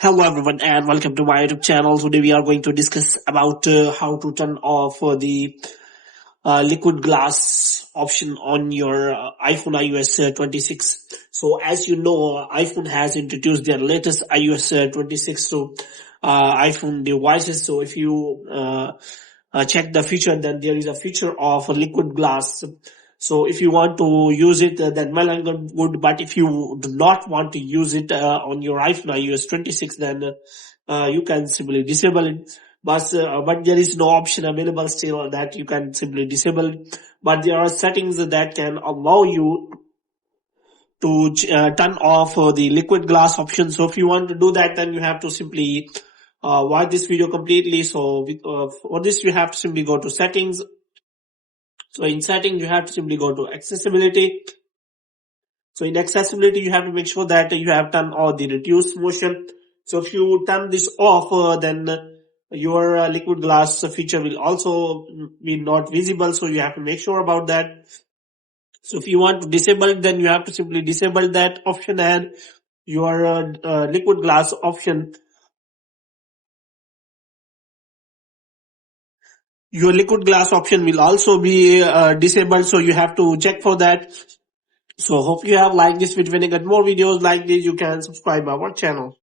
Hello everyone and welcome to my YouTube channel. Today we are going to discuss about how to turn off the liquid glass option on your iPhone iOS 26. So as you know, iPhone has introduced their latest iOS 26 to iPhone devices. So if you check the feature, then there is a feature of liquid glass. So if you want to use it, then well and good. But if you do not want to use it on your iPhone iOS 26, then you can simply disable it. But there is no option available still that you can simply disable it. But there are settings that can allow you to turn off the liquid glass option. So if you want to do that, then you have to simply watch this video completely. So for this, you have to simply go to settings. So in settings, you have to simply go to accessibility. So in accessibility, you have to make sure that you have turned on the reduced motion. So if you turn this off, then your liquid glass feature will also be not visible. So you have to make sure about that. So if you want to disable it, then you have to simply disable that option, and your liquid glass option, your liquid glass option will also be disabled. So you have to check for that. So hope you have liked this video. When you get more videos like this, you can subscribe our channel.